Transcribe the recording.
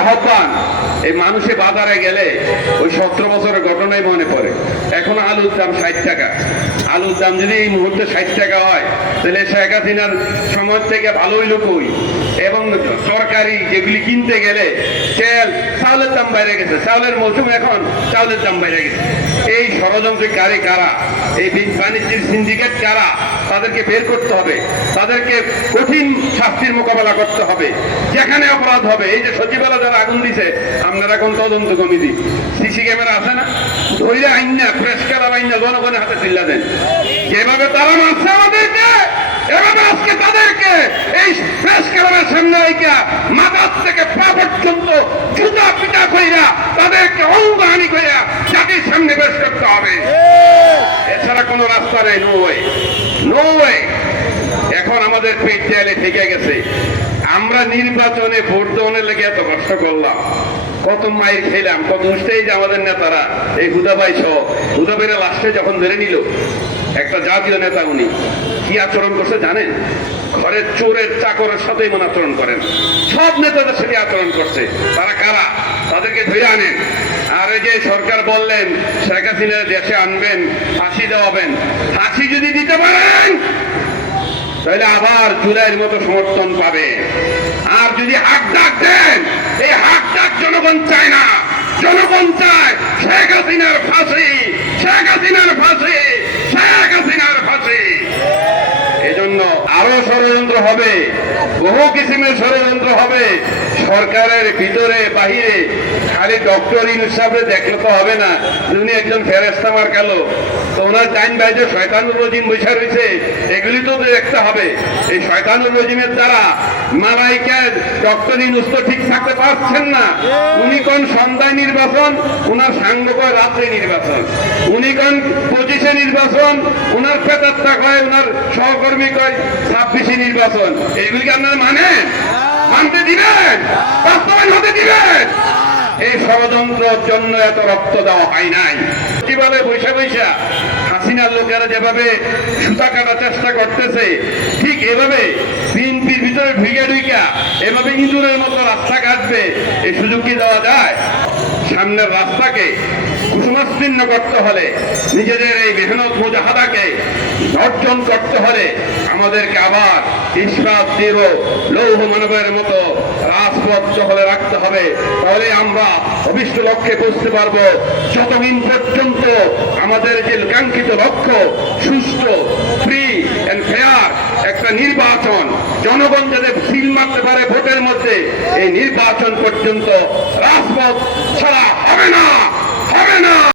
আহ্বান, এই মানুষে বাজারে গেলে ওই 17 বছরের ঘটনাই মনে পড়ে। এখন আলুর দাম 60 টাকা। আলুর দাম যদি এই মুহূর্তে 60 টাকা হয়, তাহলে শেখ হাসিনার সময় থেকে ভালোই লোক হই। এবং তরকারি যেগুলি কিনতে গেলে চাউলের দাম বাইরে গেছে, চাউলের মৌসুম, এখন চাউলের দাম বাইরে গেছে। এই ষড়যন্ত্রকারী কারা, এই বাণিজ্যের সিন্ডিকেট কারা, তাদেরকে বের করতে হবে, তাদেরকে কঠিন শাস্তির মোকাবেলা করতে হবে যেখানে অপরাধ হবে। এই যে সচিবালয় যারা আগুন দিছে, আপনারা এখন তদন্ত কমিটি, সিসি ক্যামেরা আছে না, ধৈর্য আইন না, প্রেস ক্লাব আইন না, জনগণের হাতে তুলে দেন। যেভাবে তারা মারছে আমাদেরকে, এভাবে আজকে তাদেরকে এই প্রেস ক্লাবের সামনে রেখে মাথার থেকে পা পর্যন্ত জুতা পিটা কইরা তাদেরকে অঙ্গহানি কইরা জাতির সামনে পেশ করতে হবে। এছাড়া কোনো রাস্তা নেই, নো ওয়ে, নো ওয়ে। এখন আমাদের পেট দেয়ালে থেকে গেছে। আমরা নির্বাচনে ভোট দেওয়ার লেগে এত কষ্ট করলাম, কত মাইর খেলাম, কত উঠতেই যে আমাদের নেতারা এই হুদাবাই সহ, হুদাবাইরা লাস্টে যখন ধরে নিল, একটা জাতীয় নেতা, উনি কি আচরণ করছে জানেন? ঘরের চোরের চাকরের সাথে এমন আচরণ করেন। সব নেতাদের সাথে আচরণ করছে। তারা কারা? তাদেরকে ধরে আনেন। আর এই যে সরকার বললেন শেখ হাসিনা দেশে আনবেন, ফাঁসি দেওয়াবেন, ফাঁসি যদি দিতে পারেন তাহলে আবার জুলাইয়ের মতো সমর্থন পাবে। আর যদি হাক ডাক দেন, এই হাক ডাক জনগণ চায় না। জনগণ চায় শেখ হাসিনার ফাঁসি, শেখ হাসিনার ফাঁসি, শেখ হাসিনার ফাঁসি। এজন্য আরো ষড়যন্ত্র হবে, বহু কিসিমের ষড়যন্ত্র হবে সরকারের ভিতরে বাহিরে। খালি ডক্টর ইউনূস সাহেব দেখলে তো হবে না, উনি একজন ফেরেশতা মার গেল, তো ওনার টাইম বাইরে শয়তানুর রজিম বৈশা রয়েছে, এগুলি তো দেখতে হবে। এই শয়তানুর রজিমের দ্বারা মালাইকা ডক্টর ইউনূস তো ঠিক থাকতে পারছেন না। উনি কোন সন্ধ্যায় নির্বাচন, ওনার সাঙ্গ কয় রাত্রে নির্বাচন। উনি কোন 25-এ নির্বাচন, ওনার পেতাত্তা কয়, ওনার সহকর্মী কয় 26-এ নির্বাচন। এইগুলি কি আপনারা মানেন? মানতে দিবেন? বাস্তবায়ন হতে দিবেন? এই ষড়যন্ত্রের জন্য এত রক্ত দেওয়া হয় নাই। কি বলে বৈশা বৈশা হাসিনার লোকেরা যেভাবে সুতা কাটার চেষ্টা করতেছে, ঠিক এভাবে বিএনপির ভিতরে ঢুকে ঢুকা এভাবে ইঁদুরের মতো রাস্তা কাটবে, এই সুযোগ কি দেওয়া যায়? সামনের রাস্তাকে কুসুমাচ্ছিন্ন করতে হলে, নিজেদের এই মেহনত মুজাহাদাকে অর্জন করতে হলে আমাদেরকে আবার ইস্পাত দৃঢ় লৌহ মানবের মতো রাজপথ দখলে রাখতে হবে। তাহলে আমরা অভিষ্ট লক্ষ্যে পৌঁছতে পারবো। যতদিন পর্যন্ত আমাদের যে কাঙ্ক্ষিত লক্ষ্য সুস্থ, ফ্রি এন্ড ফেয়ার একটা নির্বাচন, জনগণ যাতে সিল মারতে পারে ভোটের মধ্যে, এই নির্বাচন পর্যন্ত রাজপথ